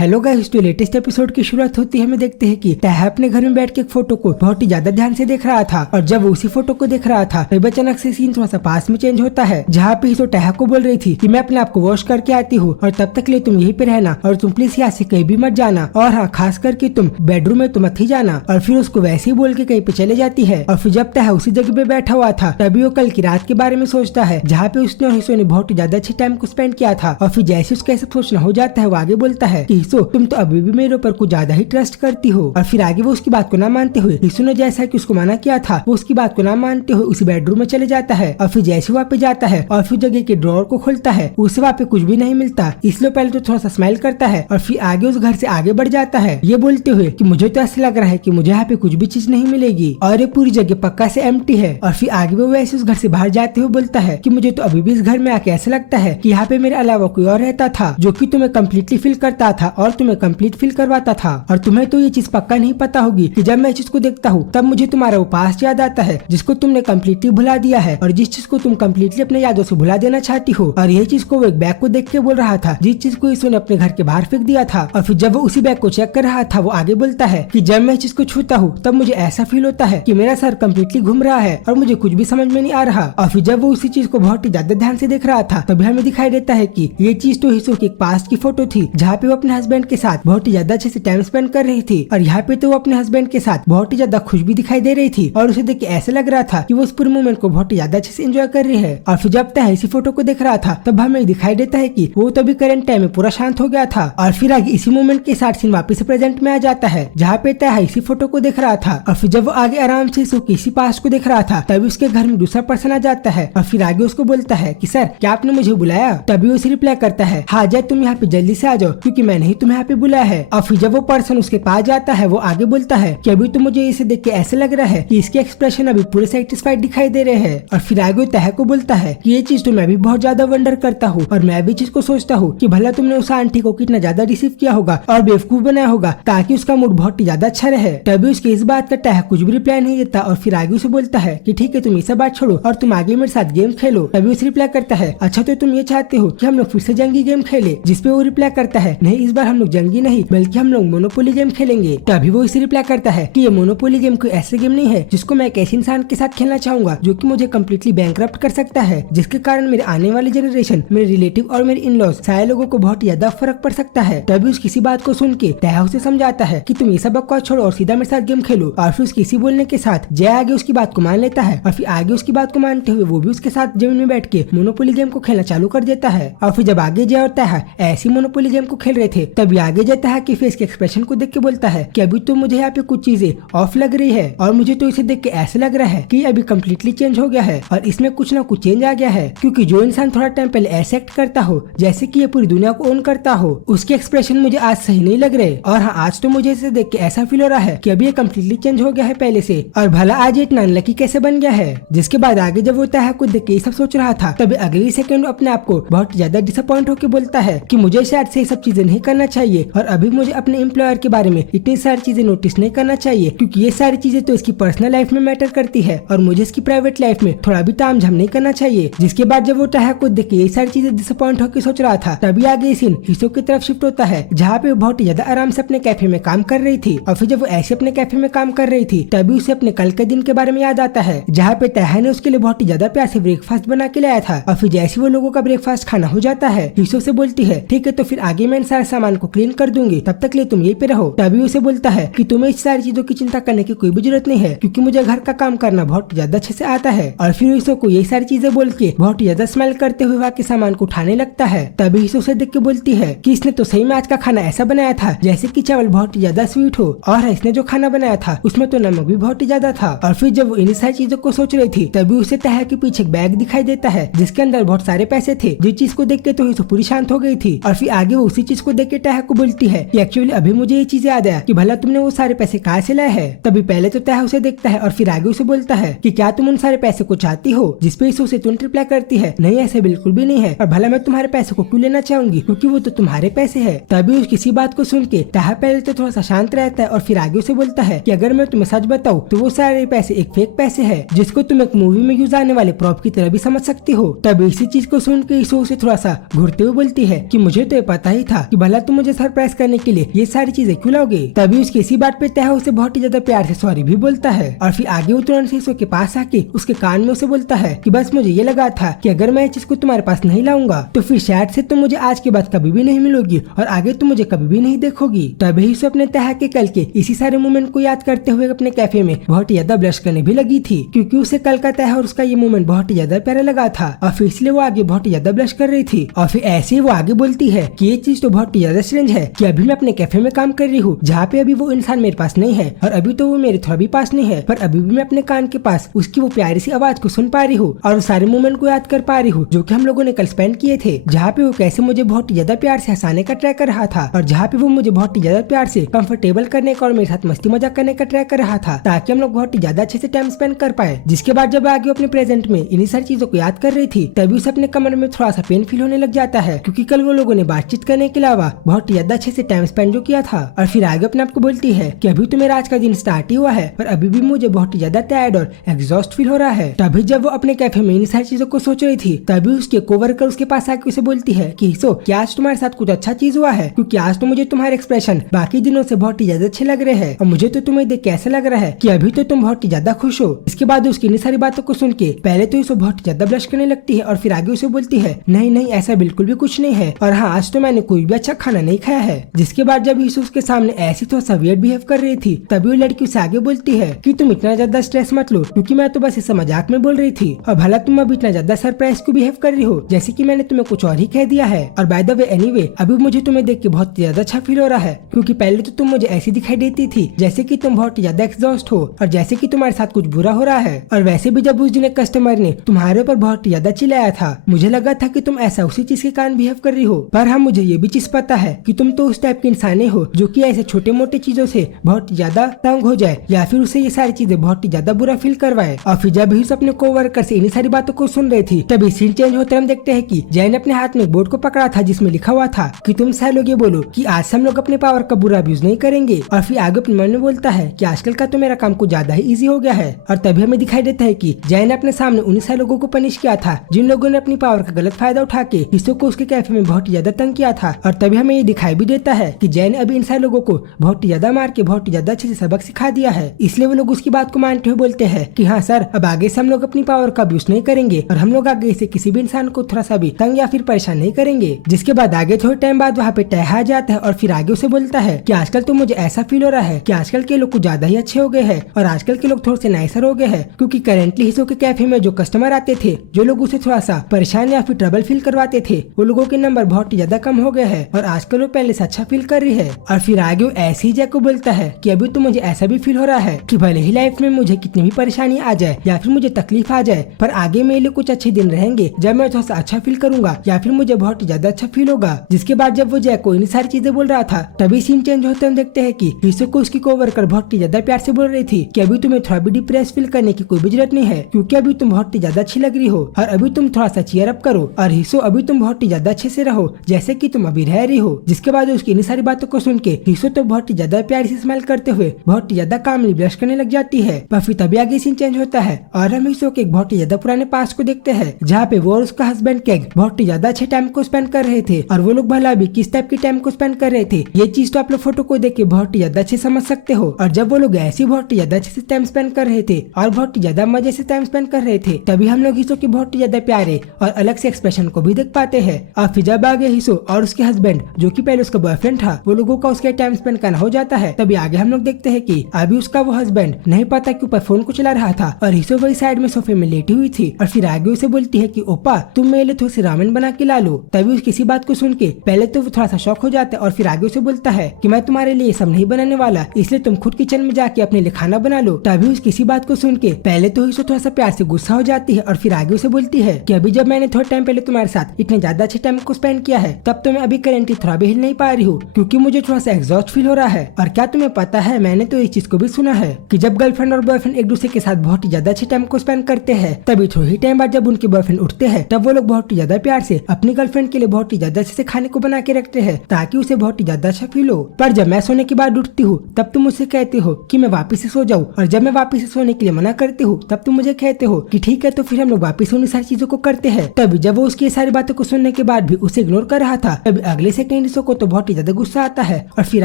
Hello guys, तो latest episode की शुरुआत होती है। हमें देखते हैं कि तह अपने घर में बैठ के एक फोटो को बहुत ही ज्यादा ध्यान से देख रहा था और जब वो उसी फोटो को देख रहा था तब अचानक से सीन थोड़ा सा पास में चेंज होता है, जहाँ पे तो तह को बोल रही थी कि मैं अपने आप को वॉश करके आती हूँ और तब तक लिए तुम यहीं पे रहना और तुम प्लीज यहाँ से कहीं भी मत जाना, और हाँ खास करके तुम बेडरूम में तो मत ही जाना। और फिर उसको वैसे ही बोल के कहीं पे चले जाती है। और फिर जब तह उसी जगह पे बैठा हुआ था तभी वो कल की रात के बारे में सोचता है, जहाँ पे उसने और हिसो ने बहुत ही ज्यादा अच्छे टाइम को स्पेंड किया था। और फिर जैसे उसका ऐसा सोचना हो जाता है वो आगे बोलता है कि हिसो तुम तो अभी भी मेरे ऊपर कुछ ज्यादा ही ट्रस्ट करती हो। और फिर आगे वो उसकी बात को ना मानते हुए हिसो ने जैसा कि उसको मना किया था वो उसकी बात को ना मानते हुए उसी बेडरूम में चले जाता है। और फिर जैसे वहाँ पे जाता है और फिर जगह के ड्रॉर को खोलता है उसे वहाँ पे कुछ भी नहीं मिलता, इसलिए पहले तो थोड़ा सा स्माइल करता है और फिर आगे उस घर से आगे बढ़ जाता है, ये बोलते हुए कि मुझे तो ऐसा लग रहा है कि मुझे यहाँ पे कुछ भी चीज नहीं मिलेगी और ये पूरी जगह पक्का से एम्प्टी है। और फिर आगे वो वैसे उस घर से बाहर जाते हुए बोलता है कि मुझे तो अभी भी इस घर में आके ऐसा लगता है कि यहाँ पे मेरे अलावा कोई और रहता था जो कि तुम्हें कम्प्लीटली फील करता था और तुम्हें कम्प्लीट फील करवाता था। और तुम्हें तो ये चीज पक्का नहीं पता होगी कि जब मैं इस चीज को देखता हूँ तब मुझे तुम्हारा वो पास्ट याद आता है जिसको तुमने कम्प्लीटली भुला दिया है और जिस चीज को तुम कम्प्लीटली अपने यादों से भुला देना चाहती हो। और यही चीज को वो एक बैग को देख के बोल रहा था जिस चीज को इसने अपने घर के बाहर फेंक दिया था। और फिर जब वो उसी बैग को चेक कर रहा था वो आगे बोलता है कि जब मैं इस चीज को छूता हूँ तब मुझे ऐसा फील होता है कि मेरा सर कम्प्लीटली घूम रहा है और मुझे कुछ भी समझ में नहीं आ रहा। और फिर जब वो उसी चीज को बहुत ही ज्यादा ध्यान से देख रहा था तभी हमें दिखाई देता है कि ये चीज तो हिसो की एक पास्ट की फोटो थी जहाँ पे वो अपने हस्बैंड के साथ बहुत ही ज्यादा अच्छे से टाइम स्पेंड कर रही थी और यहाँ पे तो वो अपने हस्बैंड के साथ बहुत ही ज्यादा खुश भी दिखाई दे रही थी और उसे देख के ऐसा लग रहा था कि वो उस पूरे मोमेंट को बहुत ही ज्यादा अच्छे से एंजॉय कर रही है। और फिर जब तह इसी फोटो को देख रहा था तब हमें दिखाई देता है कि वो तभी करंट टाइम में पूरा शांत हो गया था। और फिर आगे इसी मोमेंट के साथ सीन वापस प्रेजेंट में आ जाता है जहाँ पे तह इसी फोटो को देख रहा था। और फिर जब वो आगे आराम से इसी पास्ट को देख रहा था तभी उसके घर में दूसरा पर्सन आ जाता है और फिर आगे उसको बोलता है कि सर क्या आपने मुझे बुलाया? तभी उसे रिप्लाई करता है हाँ जय तुम यहाँ पे जल्दी से आ जाओ क्योंकि मैंने ही तुम्हें यहाँ पे बुलाया है। और फिर जब वो पर्सन उसके पास जाता है वो आगे बोलता है कि अभी तो मुझे इसे देख के ऐसा लग रहा है कि इसके एक्सप्रेशन अभी पूरे सेटिस्फाइड दिखाई दे रहे हैं। और फिर आगे तह को बोलता है कि ये चीज तो मैं भी बहुत ज्यादा वंडर करता हूँ और मैं भी चीज को सोचता हूँ कि भला तुमने उस आंटी को कितना ज्यादा रिसीव किया होगा और बेवकूफ बनाया होगा ताकि उसका मूड बहुत ही ज्यादा अच्छा रहे। तभी उसके इस बात का तह कुछ भी रिप्लाई नहीं देता और फिर आगे उसे बोलता है कि ठीक है तुम ये सब बात छोड़ो और तुम आगे मेरे साथ गेम खेलो। तभी उसे रिप्लाई करता है अच्छा तो तुम ये चाहते हो कि हम लोग फिर से जंगी गेम खेले? जिसपे वो रिप्लाई करता है नहीं इस बार हम लोग जंगी नहीं बल्कि हम लोग मोनोपोली गेम खेलेंगे। तभी वो इसे रिप्लाई करता है कि ये मोनोपोली गेम कोई ऐसे गेम नहीं है जिसको मैं एक ऐसे इंसान के साथ खेलना चाहूंगा जो कि मुझे कम्प्लीटली बैंकरप्ट कर सकता है, जिसके कारण मेरे आने वाली जनरेशन, मेरे रिलेटिव और मेरे इन लॉज सारे लोगों को बहुत ज्यादा फर्क पड़ सकता है। तभी उसकी किसी बात को सुन के तह उसे समझाता है कि तुम ये सब बकवास छोड़ो और सीधा मेरे साथ गेम खेलो। और फिर उसकी इसी बोलने के साथ जय आगे उसकी बात को मान लेता है और फिर आगे उसकी बात को मानते हुए वो भी उसके साथ जमीन में बैठ के मोनोपोली गेम को खेलना चालू कर देता है। और फिर जब आगे जय और तह ऐसी मोनोपोली गेम को खेल रहे थे तभी आगे जय तह के फेस के एक्सप्रेशन को देख के बोलता है कि अभी तो मुझे यहाँ पे कुछ चीजें ऑफ लग रही है और मुझे तो इसे देख के ऐसा लग रहा है कि अभी कम्प्लीटली चेंज हो गया है और इसमें कुछ ना कुछ चेंज आ गया है, क्योंकि जो इंसान थोड़ा टाइम पहले ऐसे एक्ट करता हो जैसे कि ये पूरी दुनिया को ओन करता हो उसके एक्सप्रेशन मुझे आज सही नहीं लग रहे। और हाँ आज तो मुझे इसे देख के ऐसा फील हो रहा है कि अभी ये कम्प्लीटली चेंज हो गया है पहले से और भला आज ये इतना अनलकी कैसे बन गया है। जिसके बाद आगे जब वो तह को देख के सब सोच रहा था तभी अगली सेकंड अपने आप को बहुत ज्यादा डिसअपॉइंट होकर बोलता है कि मुझे शायद से ये सब चीजें नहीं करना चाहिए और अभी मुझे अपने एम्प्लॉयर के बारे में इतनी सारी चीजें नोटिस नहीं करना चाहिए क्योंकि ये सारी चीजें तो इसकी पर्सनल लाइफ में मैटर करती है और मुझे इसकी प्राइवेट लाइफ में थोड़ा भी तामझाम नहीं करना चाहिए। जिसके बाद जब वो तह को देख के ये सारी चीजें डिसअपॉइंट होकर सोच रहा था तभी आगे सीन हिसो की तरफ शिफ्ट होता है जहाँ पे वो बहुत ही ज्यादा आराम से अपने कैफे में काम कर रही थी। और फिर जब वो ऐसे अपने कैफे में काम कर रही थी तभी उसे अपने कल के दिन के बारे में याद आता है जहाँ पे तह ने उसके लिए बहुत ही ज्यादा प्यार से ब्रेकफास्ट बना के लाया था। और फिर जैसे वो लोगों का ब्रेकफास्ट खाना हो जाता है हिसो से बोलती है ठीक है तो फिर आगे मैं इन सारे सामान को क्लीन कर दूंगी तब तक लिए तुम यहीं पे रहो। तभी उसे बोलता है कि तुम्हें इस सारी चीजों की चिंता करने की कोई भी जरूरत नहीं है क्योंकि मुझे घर का काम करना बहुत ज्यादा अच्छे से आता है। और फिर हिसो को ये सारी चीजें बोल के बहुत ज्यादा स्माइल करते हुए वहाँ के सामान को उठाने लगता है। तभी हिसो उसे देख के बोलती है कि इसने तो सही में आज का खाना ऐसा बनाया था जैसे कि चावल बहुत ही ज्यादा स्वीट हो और इसने जो खाना बनाया था उसमें तो नमक भी बहुत ही ज्यादा था। और फिर जब वो इन सारी चीजों को सोच रही थी तभी उसे तह के पीछे एक बैग दिखाई देता है जिसके अंदर बहुत सारे पैसे थे। जिस चीज को देख के तो हिसो पूरी शांत हो गई थी। और फिर आगे वो उसी चीज को देख के तह को बोलती है कि एक्चुअली अभी मुझे ये चीज याद आया कि भला तुमने वो सारे पैसे कहाँ से लाए हैं। तभी पहले तो तह उसे देखता है और फिर आगे उसे बोलता है कि क्या तुम उन सारे पैसे को चाहती हो? जिसपे हिसो उसे तुरंत रिप्लाई करती है नहीं ऐसे बिल्कुल भी नहीं है और भला मैं तुम्हारे पैसे को क्यों लेना चाहूंगी क्योंकि वो तो तुम्हारे पैसे है। तभी उस किसी बात को सुन के तह पहले तो थोड़ा सा शांत रहता है और फिर आगे उसे बोलता है कि अगर मैं तुम्हें सच बताऊं तो वो सारे पैसे एक फेक पैसे है जिसको तुम एक मूवी में यूज आने वाले प्रॉप की तरह भी समझ सकती हो। तभी इसी चीज को सुन के हिसो उसे थोड़ा सा घूरते हुए बोलती है कि मुझे तो ये पता ही था कि भला तुम मुझे सरप्राइज करने के लिए ये सारी चीजें क्यों लाओगे। तभी उसकी इसी बात पे तह उसे बहुत ही ज्यादा प्यार से सॉरी भी बोलता है और फिर आगे वो तुरंत शीशो के पास आके उसके कान में उसे बोलता है कि बस मुझे ये लगा था कि अगर मैं ये चीज को तुम्हारे पास नहीं लाऊंगा तो फिर शायद से तुम मुझे आज के बाद कभी भी नहीं मिलोगी और आगे तुम मुझे कभी भी नहीं देखोगी। तभी हीसो अपने तह के कल के इसी सारे मोमेंट को याद करते हुए अपने कैफे में बहुत ही ज्यादा ब्लश करने भी लगी थी, क्योंकि उसे कल का तह और उसका ये मोमेंट बहुत ही ज्यादा प्यारा लगा था और फिर इसलिए वो आगे बहुत ही ज्यादा ब्लश कर रही थी। और फिर ऐसे ही वो आगे बोलती है कि ये चीज तो बहुत ही ज्यादा स्ट्रेंज है कि अभी मैं अपने कैफे में काम कर रही हूँ जहाँ पे अभी वो इंसान मेरे पास नहीं है और अभी तो वो मेरे थोड़ा भी पास नहीं है, पर अभी भी मैं अपने कान के पास उसकी वो प्यारी सी आवाज को सुन पा रही हूँ और सारे मोमेंट को याद कर पा रही हूँ जो कि हम लोगों ने कल स्पेंड किए थे, जहाँ पे वो कैसे मुझे बहुत ही ज्यादा प्यार से हंसाने का ट्राई कर रहा था और जहाँ पे वो मुझे बहुत ही ज्यादा प्यार से कंफर्टेबल करने का और मेरे साथ मस्ती मजाक करने का ट्राई कर रहा था ताकि हम लोग बहुत ही ज्यादा अच्छे से टाइम स्पेंड कर पाए। जिसके बाद जब आगे अपने प्रेजेंट में इन्हीं सारी चीजों को याद कर रही थी तभी उसे अपने कमर में थोड़ा सा पेन फील होने लग जाता है, क्योंकि कल वो लोगों ने बातचीत करने के अलावा बहुत ही ज्यादा अच्छे से टाइम स्पेंड जो किया था। और फिर आगे अपने आप को बोलती है कि अभी तो मेरा आज का दिन स्टार्ट ही हुआ है पर अभी भी मुझे बहुत ही ज्यादा टायर्ड और एग्जॉस्ट फील हो रहा है। तभी जब वो अपने कैफे में इन सारी चीजों को सोच रही थी तभी उसके कोवर्कर उसके पास आके उसे बोलती है कि हिसो क्या आज तुम्हारे साथ कुछ अच्छा चीज हुआ है, क्योंकि आज तो मुझे तुम्हारे एक्सप्रेशन बाकी दिनों से बहुत ही ज्यादा अच्छे लग रहे हैं और मुझे तो तुम्हें देख के ऐसा लग रहा है कि अभी तो तुम बहुत ही ज्यादा खुश हो। इसके बाद उसकी इन सारी बातों को सुन के पहले तो हिसो बहुत ही ज्यादा ब्लश करने लगती है और फिर आगे उसे बोलती है नहीं नहीं ऐसा बिल्कुल भी कुछ नहीं है और हाँ आज तो मैंने कोई भी अच्छा खाना नहीं खाया है। जिसके बाद जब हिसो उसके सामने ऐसी थोड़ा सा वियर्ड बिहेव कर रही थी तभी वो लड़की उसे आगे बोलती है कि तुम इतना ज्यादा स्ट्रेस मत लो क्योंकि मैं तो बस इसे मजाक में बोल रही थी और भला तुम अभी इतना ज्यादा सरप्राइज क्यों बिहेव कर रही हो जैसे कि मैंने तुम्हें कुछ और ही कह दिया है। और बाय द वे एनीवे अभी मुझे तुम्हें देख के बहुत ज्यादा अच्छा फील हो रहा है, क्योंकि पहले तो तुम मुझे ऐसी दिखाई देती थी जैसे कि तुम बहुत ज्यादा एग्जॉस्ट हो और जैसे कि तुम्हारे साथ कुछ बुरा हो रहा है। और वैसे भी जब उस दिन एक कस्टमर ने तुम्हारे ऊपर बहुत ज्यादा चिल्लाया था मुझे लगा था कि तुम ऐसा उसी चीज के कारण बिहेव कर रही हो, पर हाँ मुझे ये भी चीज पता है कि तुम तो उस टाइप के इंसान हो जो कि ऐसे छोटे मोटे चीजों से बहुत ज्यादा तंग हो जाए या फिर उसे ये सारी चीजें बहुत ही ज्यादा बुरा फील करवाए। और फिर जब ही अपने कोवर्कर से इन सारी बातों को सुन रही थी तभी सीन चेंज होते हम देखते हैं कि जय ने अपने हाथ में बोर्ड को पकड़ा था जिसमें लिखा हुआ था कि तुम सारे लोग ये बोलो कि आज से हम लोग अपने पावर का बुरा यूज नहीं करेंगे। और फिर आगे अपने मन में बोलता है कि आजकल का तो मेरा काम कुछ ज्यादा ही इजी हो गया है। और तभी हमें दिखाई देता है कि जय ने अपने सामने उन्हीं सारे लोगों को पनिश किया था जिन लोगों ने अपनी पावर का गलत फायदा उठा के हिस्सों को उसके कैफे में बहुत ज्यादा तंग किया था। और तभी हमें ये दिखाई भी देता है कि जय ने अभी इन सारे लोगों को बहुत ज्यादा मार के बहुत ज्यादा अच्छे से सबक सिखा दिया है, इसलिए वो लोग उसकी बात को मानते हुए बोलते हैं कि हाँ सर अब आगे से हम लोग अपनी पावर का यूज नहीं करेंगे और हम लोग आगे से किसी भी इंसान को थोड़ा सा भी तंग या फिर परेशान नहीं करेंगे। जिसके बाद आगे थोड़े टाइम बाद वहाँ पे तह आ जाता है और फिर आगे उसे बोलता है कि आजकल तो मुझे ऐसा फील हो रहा है कि आजकल के लोग कुछ ज्यादा ही अच्छे हो गए हैं और आजकल के लोग थोड़े से नाइसर हो गए हैं, क्योंकि करेंटली हिस्सों के कैफे में जो कस्टमर आते थे जो लोग उसे थोड़ा सा परेशान या फिर ट्रबल फील करवाते थे वो लोगों के नंबर बहुत ज्यादा कम हो गए हैं और आजकल वो पहले से अच्छा फील कर रही है। और फिर आगे वो ऐसे ही जय को बोलता है कि अभी तो मुझे ऐसा भी फील हो रहा है कि भले ही लाइफ में मुझे कितनी भी परेशानी आ जाए या फिर मुझे तकलीफ आ जाए पर आगे मेरे लिए कुछ अच्छे दिन रहेंगे जब मैं थोड़ा सा अच्छा फील करूंगा या फिर मुझे बहुत ज्यादा अच्छा फील होगा। जिसके बाद जब वो जय को इन सारी चीजें बोल रहा था तभी सीन चेंज होते हम देखते हैं कि हिस्सों को उसकी कोवर्कर बहुत ज्यादा प्यार से बोल रही थी कि अभी तुम्हें थोड़ा भी डिप्रेस फील करने की कोई भी जरूरत नहीं है, क्योंकि अभी तुम बहुत ज्यादा अच्छी लग रही हो और अभी तुम थोड़ा सा चीयर अप करो और हिस्सो अभी तुम बहुत ज्यादा अच्छे से रहो जैसे कि तुम अभी रह रही हो। जिसके बाद उसकी इन सारी बातों को सुन के हिस्सो तो बहुत ज्यादा प्यार से स्माइल करते हुए बहुत ज्यादा कामली ब्लश करने लग जाती है। पर फिर तभी आगे सीन चेंज होता है और हम हिस्सो के एक बहुत ज्यादा पुराने पास्ट को देखते हैं जहाँ पे वो और उसका हस्बैंड केग बहुत ज्यादा अच्छे टाइम को स्पेंड कर रहे थे और वो लोग भला भी किस टाइप के टाइम को स्पेंड कर रहे थे ये चीज तो आप लोग फोटो को देख के बहुत ज्यादा अच्छे समझ सकते हो। और जब वो लोग ऐसे बहुत ज्यादा अच्छे से टाइम स्पेंड कर रहे थे और बहुत ज्यादा मजे से टाइम स्पेंड कर रहे थे तभी हम लोग हिस्सो के बहुत ज्यादा प्यारे और अलग से एक्सप्रेशन को भी देख पाते हैं। और फिर जब आगे हिस्सो और उसके हस्बैंड जो कि पहले उसका बॉयफ्रेंड था वो लोगों का उसके टाइम स्पेंड करना हो जाता है तभी आगे हम लोग देखते हैं कि अभी उसका वो हस्बैंड नहीं पता क्यों पर फोन को चला रहा था और हिस्सो वही साइड में सोफे में लेटी हुई थी। और फिर आगे उसे बोलती है कि ओपा तुम मेरे लिए थोड़ी सी रामेन बना के ला लो। तभी उसकी किसी बात को सुन के पहले तो वो थोड़ा सा शॉक हो जाता है और फिर आगे उसे बोलता है कि मैं तुम्हारे लिए सब नहीं बनाने वाला इसलिए तुम खुद किचन में जाके अपने लिए खाना बना लो। तभी उस किसी बात को सुन के पहले तो हिस्सो थोड़ा सा प्यार से गुस्सा हो जाती है और फिर आगे उसे बोलती है कि अभी जब मैंने थोड़ा टाइम पहले तुम्हारे साथ इतने ज्यादा अच्छे टाइम को स्पेंड किया है तब तो मैं अभी करेंटली थोड़ा भी हिल नहीं पा रही हूँ क्योंकि मुझे थोड़ा सा एग्जॉस्ट फील हो रहा है। और क्या तुम्हें पता है मैंने तो इस चीज को भी सुना है कि जब गर्लफ्रेंड और बॉयफ्रेंड एक दूसरे के साथ बहुत ही ज्यादा अच्छे टाइम को स्पेंड करते हैं तभी थोड़ी ही टाइम बाद जब उनके बॉयफ्रेंड उठते हैं तब वो लोग बहुत ही ज्यादा प्यार से अपनी गर्लफ्रेंड के लिए बहुत ही ज्यादा अच्छे से खाने को बना के रखते हैं ताकि उसे बहुत ही ज्यादा अच्छा फील हो। पर जब मैं सोने के बाद उठती हूँ तब तुम मुझसे कहते हो कि मैं वापस से सो जाऊँ और जब मैं वापस से सोने के लिए मना करती हूँ तब तुम मुझे कहते हो कि ठीक है तो फिर हम लोग वापस उन सारी चीजों को करते हैं। तभी जब वो उसकी सारी बातों को सुनने के बाद भी उसे इग्नोर कर रहा था तभी अगले देखते हैं रिसो को तो बहुत ही ज्यादा गुस्सा आता है और फिर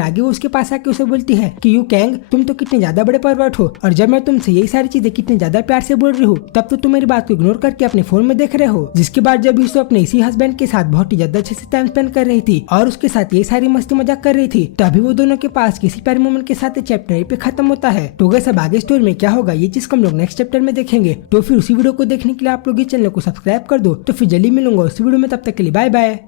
आगे वो उसके पास आके उसे बोलती है कि यू कैंग, तुम तो कितने ज्यादा बड़े परवर्ट हो और जब मैं तुमसे यही सारी चीजें कितने ज्यादा प्यार से बोल रही हूँ तब तो तुम मेरी बात को इग्नोर करके अपने फोन में देख रहे हो। जिसके बाद जब रिसो अपने इसी हस्बैंड के साथ बहुत ही ज्यादा अच्छे से टाइम स्पेंड कर रही थी और उसके साथ ये सारी मस्ती मजाक कर रही थी तभी वो दोनों के पास किसी प्यारे मोमेंट के साथ चैप्टर पे खत्म होता है। तो अगर सब आगे स्टोरी में क्या होगा ये चीज हम लोग नेक्स्ट चैप्टर में देखेंगे। तो फिर उसी वीडियो को देखने के लिए आप लोग इस चैनल को सब्सक्राइब कर दो। तो फिर जल्दी मिलूंगा उस वीडियो में, तब तक के लिए बाय बाय।